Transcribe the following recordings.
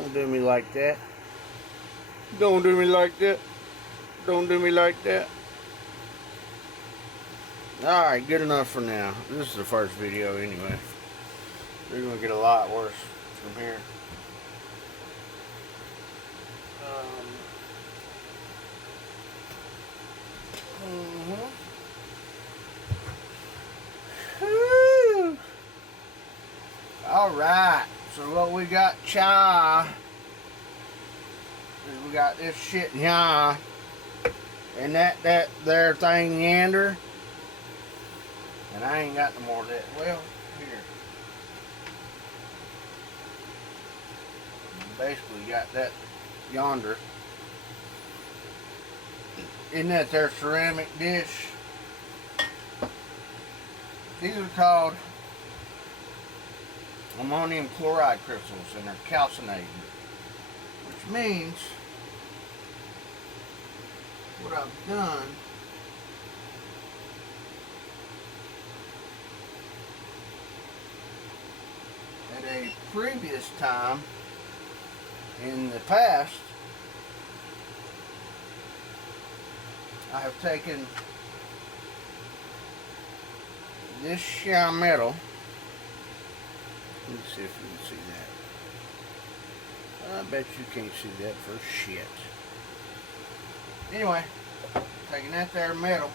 Don't do me like that. Don't do me like that. Don't do me like that. Alright, good enough for now. This is the first video anyway. We're going to get a lot worse from here. Alright, so what we got, cha, is we got this shit here, and that there thing yonder, and I ain't got no more of that. Well, here. Basically got that yonder. Isn't that their ceramic dish? These are called Ammonium Chloride crystals, and they're calcinating, which means what I've done at a previous time in the past, I have taken this sheer metal. Let me see if you can see that. I bet you can't see that for shit. Anyway, taking that there metal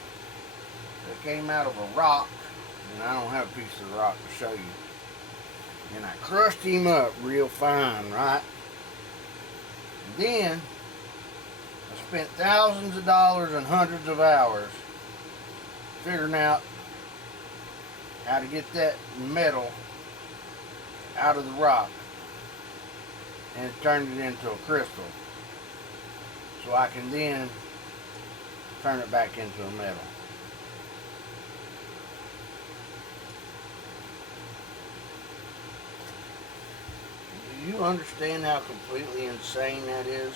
that came out of a rock, and I don't have a piece of the rock to show you, and I crushed him up real fine, right? And then I spent thousands of dollars and hundreds of hours figuring out how to get that metal out of the rock and turned it into a crystal, so I can then turn it back into a metal. Do you understand how completely insane that is?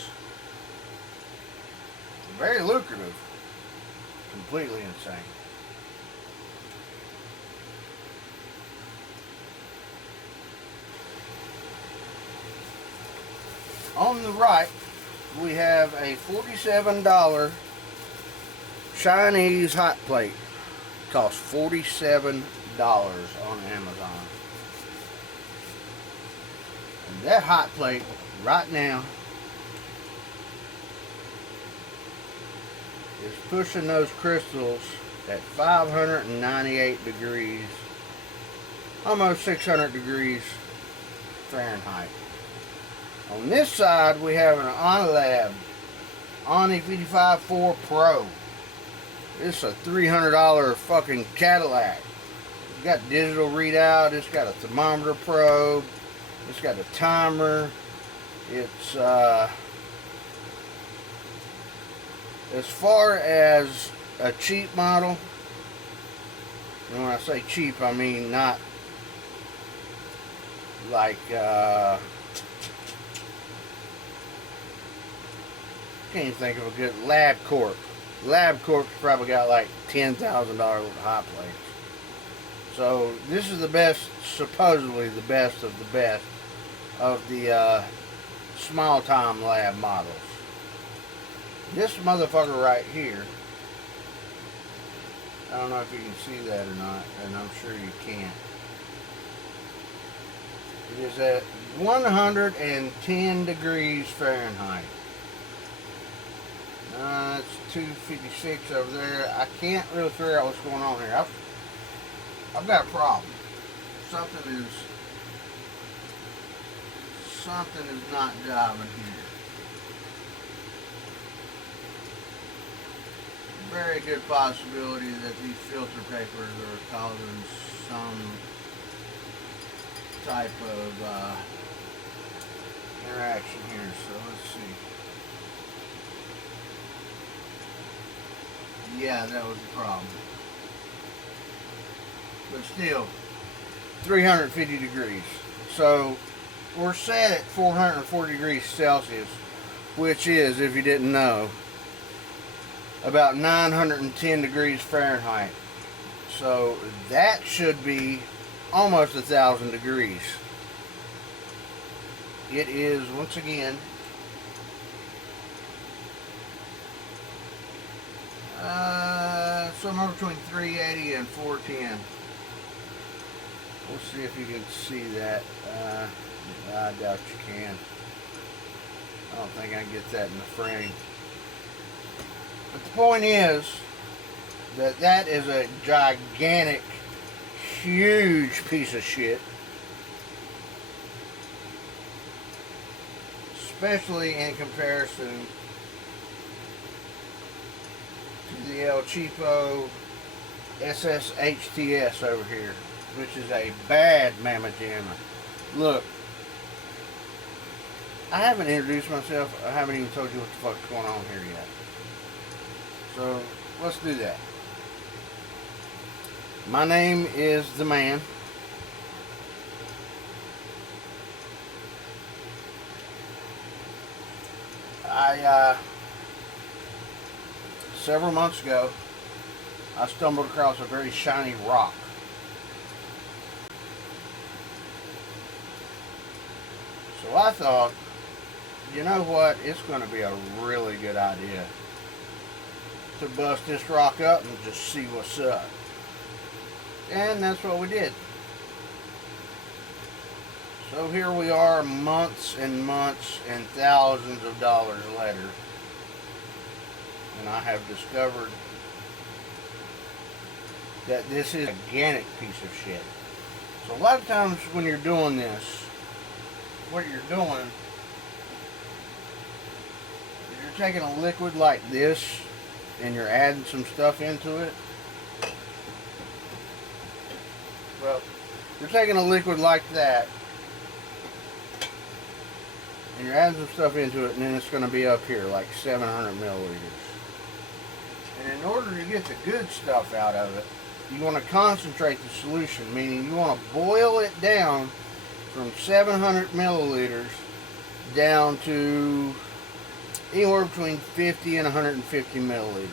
Very lucrative. Completely insane. On the right, we have a $47 Chinese hot plate. Costs $47 on Amazon. And that hot plate right now is pushing those crystals at 598 degrees, almost 600 degrees Fahrenheit. On this side, we have an OnLab Oni 554 Pro. It's a $300 fucking Cadillac. It's got digital readout. It's got a thermometer probe. It's got a timer. It's as far as a cheap model, and when I say cheap, I mean not like can't even think of a good LabCorp. LabCorp's probably got like $10,000 worth of hot plates. So this is the best, supposedly the best of the small time lab models. This motherfucker right here, I don't know if you can see that or not, and I'm sure you can't. It is at 110 degrees Fahrenheit. It's 256 over there. I can't really figure out what's going on here. I've got a problem. Something is not jiving here. Very good possibility that these filter papers are causing some type of interaction here. So let's see. Yeah, that was the problem. But still, 350 degrees. So we're set at 440 degrees Celsius, which is, if you didn't know, about 910 degrees Fahrenheit. So that should be almost 1,000 degrees. it is, once again, somewhere between 380 and 410. We'll see if you can see that. I doubt you can. I don't think I can get that in the frame. But the point is that that is a gigantic, huge piece of shit. Especially in comparison to the El Cheapo SSHTS over here, which is a bad mamma jamma. Look, I haven't introduced myself. I haven't even told you what the fuck's going on here yet. So let's do that. My name is The Man. Several months ago, I stumbled across a very shiny rock. So I thought, you know what, it's going to be a really good idea to bust this rock up and just see what's up. And that's what we did. So here we are, months and months and thousands of dollars later, and I have discovered that this is a gigantic piece of shit. So a lot of times when you're doing this, what you're doing is you're taking a liquid like this and you're adding some stuff into it. Well, you're taking a liquid like that and you're adding some stuff into it, and then it's going to be up here like 700 milliliters. And in order to get the good stuff out of it, you want to concentrate the solution, meaning you want to boil it down from 700 milliliters down to anywhere between 50 and 150 milliliters.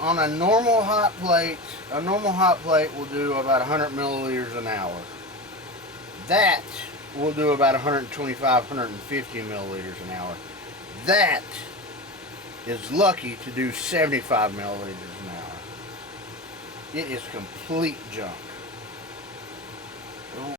On a normal hot plate will do about 100 milliliters an hour. That will do about 125, 150 milliliters an hour. That is lucky to do 75 milliliters an hour. It is complete junk.